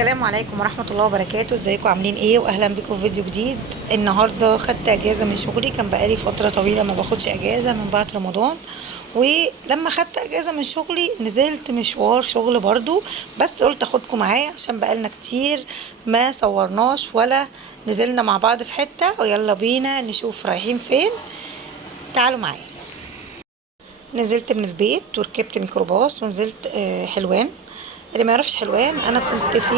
السلام عليكم ورحمة الله وبركاته. ازيكم عاملين ايه؟ واهلا بكم في فيديو جديد. النهارده خدت اجازة من شغلي، كان بقالي فترة طويلة ما باخدش اجازة من بعد رمضان. ولما خدت اجازة من شغلي نزلت مشوار شغل برضو، بس قلت اخدكم معايا عشان بقالنا كتير ما صورناش ولا نزلنا مع بعض في حتة. ويلا بينا نشوف رايحين فين. تعالوا معايا. نزلت من البيت وركبت ميكروباص ونزلت حلوان. اللي ما يعرفش حلوان، انا كنت في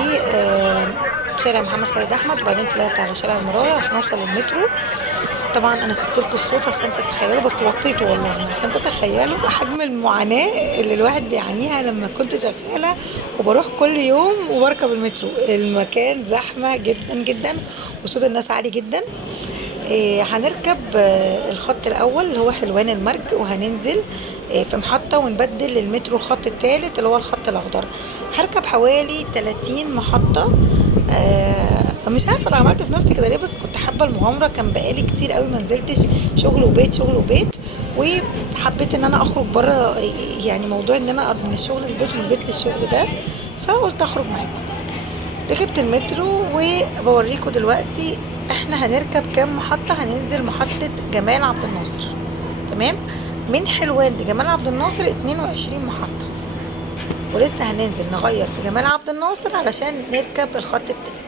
شارع محمد سيد احمد، وبعدين طلعت على شارع المرورة عشان اوصل للمترو. طبعا انا سبت لكم الصوت عشان تتخيلوا، بس وطيته والله عشان تتخيلوا حجم المعاناة اللي الواحد بيعانيها لما كنت شغالة وبروح كل يوم وبركب المترو. المكان زحمة جدا جدا وصوت الناس عالي جدا. هنركب الخط الاول اللي هو حلوان المرج، وهننزل في محطة ونبدل للمترو الخط الثالث اللي هو الخط الاخضر. هركب حوالي 30 محطة. مش عارفة انا عملت في نفسي كده ليه، بس كنت حابة المغامرة. كان بقالي كتير قوي ما نزلتش، شغل وبيت شغل وبيت، وحبيت ان انا اخرج بره. يعني موضوع ان انا من الشغل للبيت ومن البيت للشغل ده، فقلت اخرج معاكم. ركبت المترو وبوريكم دلوقتي احنا هنركب كام محطة. هننزل محطة جمال عبد الناصر، تمام. من حلوان لجمال عبد الناصر 22 محطة، ولسه هننزل نغير في جمال عبد الناصر علشان نركب الخط التاني.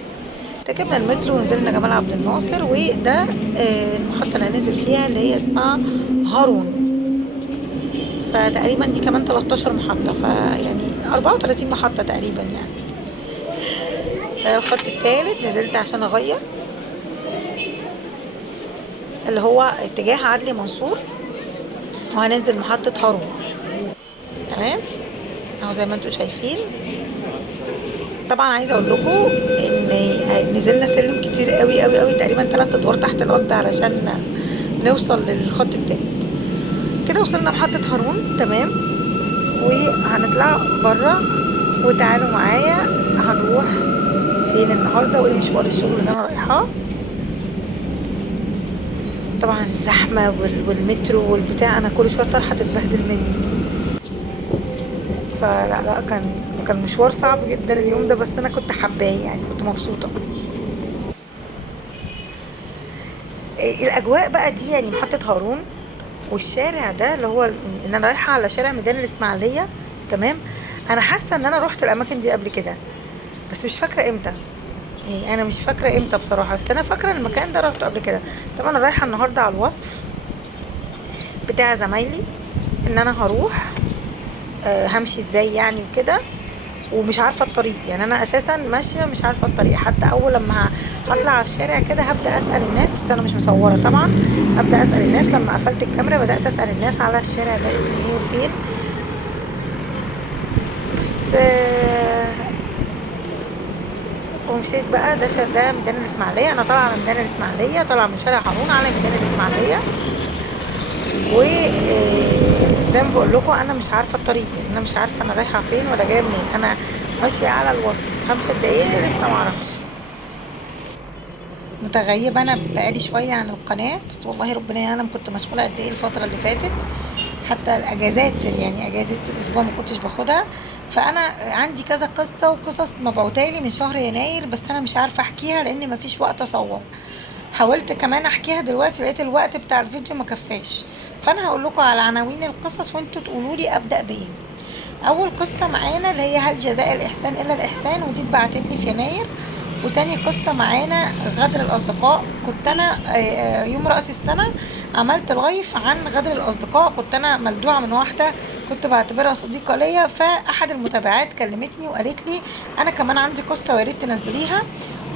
ركبنا المترو ونزلنا جمال عبد الناصر، وده المحطة اللي هننزل فيها اللي هي اسمها هارون. فتقريبا دي كمان 13 محطة، فيعني 34 محطة تقريبا يعني. الخط التالت نزلت عشان اغير، اللي هو اتجاه عدلي منصور، وهننزل محطة هارون، تمام اهو زي ما انتوا شايفين. طبعا عايزه اقول لكم ان نزلنا سلم كتير قوي قوي قوي، تقريبا 3 ادوار تحت الارض علشان نوصل للخط التالت. كده وصلنا محطة هارون، تمام. وهنطلع بره وتعالوا معايا هنروح فين النهارده وايه مشوار الشغل اللي انا رايحاه. طبعا الزحمه والمترو والبتاع، انا كل شويه الطرحه تتبهدل مني. فلا لا كان مشوار صعب جدا اليوم ده، بس انا كنت حباه يعني، كنت مبسوطه. الاجواء بقى دي يعني محطه هارون والشارع ده اللي هو ان انا رايحه على شارع ميدان الاسماعيليه، تمام. انا حاسه ان انا روحت الاماكن دي قبل كده، بس مش فاكره امتى. يعني انا مش فاكره امتى بصراحه، بس انا فاكره المكان ده روحته قبل كده. طبعا انا رايحه النهارده على الوصف بتاع زمايلي ان انا هروح همشي ازاي يعني وكده، ومش عارفه الطريق. يعني انا اساسا ماشيه مش عارفه الطريق. حتى اول لما هطلع على الشارع كده هبدا اسال الناس، بس انا مش مصوره طبعا. هبدا اسال الناس، لما قفلت الكاميرا بدات اسال الناس على الشارع ده اسمه ايه وفين. بس ومشيت بقى. ده ميدان الاسماعيليه. انا طالعه على ميدان الاسماعيليه، طالعه من شارع هارون على ميدان الاسماعيليه. وزي ما بقول لكم انا مش عارفه الطريق، يعني انا مش عارفه انا رايحه فين ولا جايه منين. انا ماشيه على الوصف، همشي قد ايه لسه ما اعرفش. متغيبه انا بقالي شويه عن القناه، بس والله ربنا يعلم كنت مشغوله قد ايه الفتره اللي فاتت. حتى الاجازات يعني اجازه الاسبوع ما كنتش باخدها. فانا عندي كذا قصه وقصص مبعوتالي من شهر يناير، بس انا مش عارفه احكيها لان مفيش وقت اصور. حاولت كمان احكيها دلوقتي، لقيت الوقت بتاع الفيديو ما كفاش. فانا هقول لكم على عناوين القصص وانتوا تقولوا لي ابدا بايه. اول قصه معانا اللي هي هل جزاء الاحسان الا الاحسان، ودي اتبعتت لي في يناير. وتاني قصة معانا غدر الأصدقاء. كنت أنا يوم رأس السنة عملت لايف عن غدر الأصدقاء. كنت أنا ملدوعة من واحدة كنت بعتبرها صديقة ليا، فأحد المتابعات كلمتني وقالت لي أنا كمان عندي قصة وياريت تنزليها،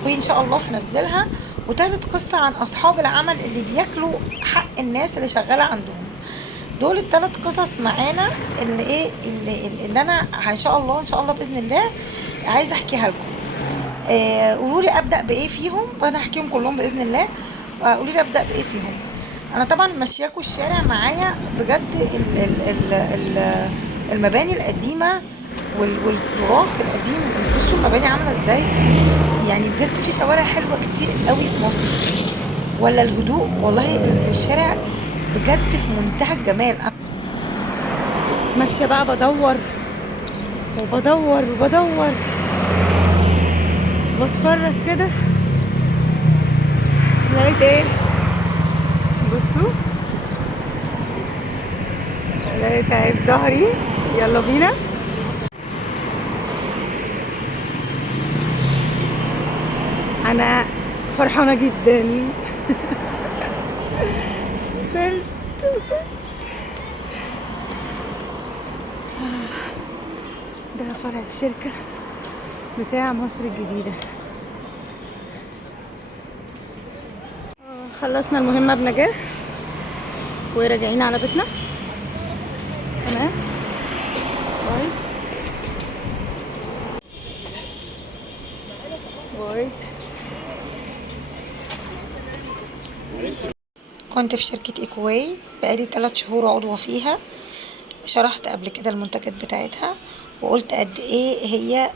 وإن شاء الله هنزلها. وتالت قصة عن أصحاب العمل اللي بياكلوا حق الناس اللي شغالة عندهم. دول الثلاث قصص معانا اللي ايه اللي انا ان شاء الله ان شاء الله باذن الله عايزه احكيها لكم. قولوا لي ابدا بايه فيهم وانا احكيهم كلهم باذن الله. قولوا لي ابدا بايه فيهم. انا طبعا ماشياكوا الشارع معايا بجد. المباني القديمه والتراث القديم. بصوا المباني عامله ازاي، يعني بجد في شوارع حلوه كتير قوي في مصر. ولا الهدوء، والله الشارع بجد في منتهى الجمال. ماشيه بقى بدور وبدور وبدور بتفرج كده لقيت ايه، بصوا لقيت اهي في ظهري. يلا بينا. انا فرحانه جدا. وصلت. ده فرع الشركه بتاع مصر الجديده. خلصنا المهمه بنجاح وراجعين على بيتنا. تمام. باي باي. كنت في شركة إيكواي بقالي 3 شهور عضوة فيها. شرحت قبل كده المنتجات بتاعتها وقلت قد ايه هي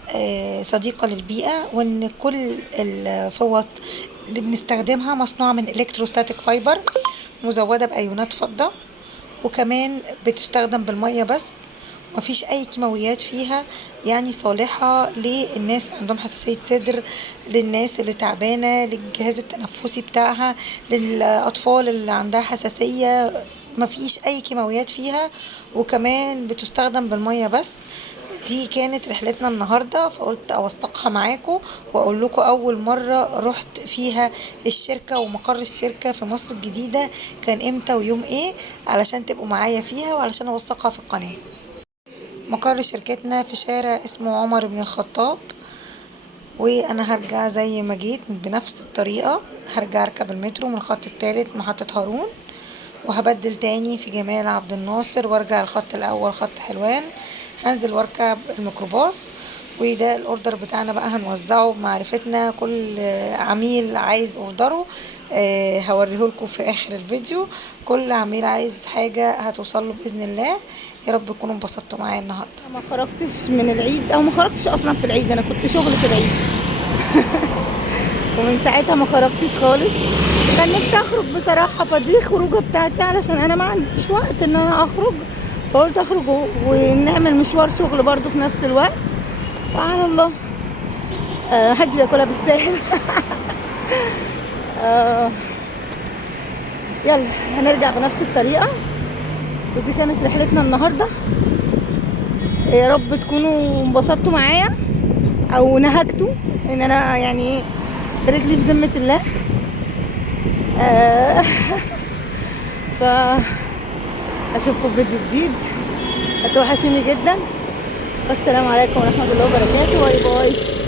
صديقة للبيئة، وان كل الفوط اللي بنستخدمها مصنوعة من الكتروستاتيك فايبر مزودة بأيونات فضة، وكمان بتستخدم بالمية بس، مفيش اي كيماويات فيها، يعني صالحة للناس اللي عندهم حساسية صدر، للناس اللي تعبانة، للجهاز التنفسي بتاعها، للأطفال اللي عندها حساسية. مفيش اي كيماويات فيها، وكمان بتستخدم بالمية بس. دي كانت رحلتنا النهاردة، فقلت اوثقها معاكم واقول لكم اول مرة رحت فيها الشركة ومقر الشركة في مصر الجديدة كان امتى ويوم ايه، علشان تبقوا معايا فيها وعلشان اوثقها في القناة. مقر شركتنا في شارع اسمه عمر بن الخطاب، وانا هرجع زي ما جيت بنفس الطريقة. هرجع اركب المترو من الخط الثالث محطة هارون، وهبدل تاني في جمال عبد الناصر وارجع الخط الاول خط حلوان. هنزل واركب الميكروباص. وده الاوردر بتاعنا بقى هنوزعه بمعرفتنا، كل عميل عايز اوردره هوريهولكم في اخر الفيديو. كل عميل عايز حاجة هتوصله باذن الله. يا رب تكونوا انبسطتوا معايا النهارده. ما خرجتش من العيد او ما خرجتش اصلا في العيد، انا كنت شغل في العيد. ومن ساعتها ما خرجتش خالص. كان نفسي اخرج بصراحه، فدي خروجه بتاعتي علشان انا ما عنديش وقت ان انا اخرج، فقلت اخرج ونعمل مشوار شغل برضو في نفس الوقت. وعلى الله محدش بياكلها بالساهل. يلا هنرجع بنفس الطريقه. ودي كانت رحلتنا النهارده. يا رب تكونوا انبسطتوا معايا او نهجتوا، ان انا يعني رجلي في ذمة الله. ف اشوفكم في فيديو جديد. هتوحشوني جدا. والسلام عليكم ورحمة الله وبركاته. باي باي.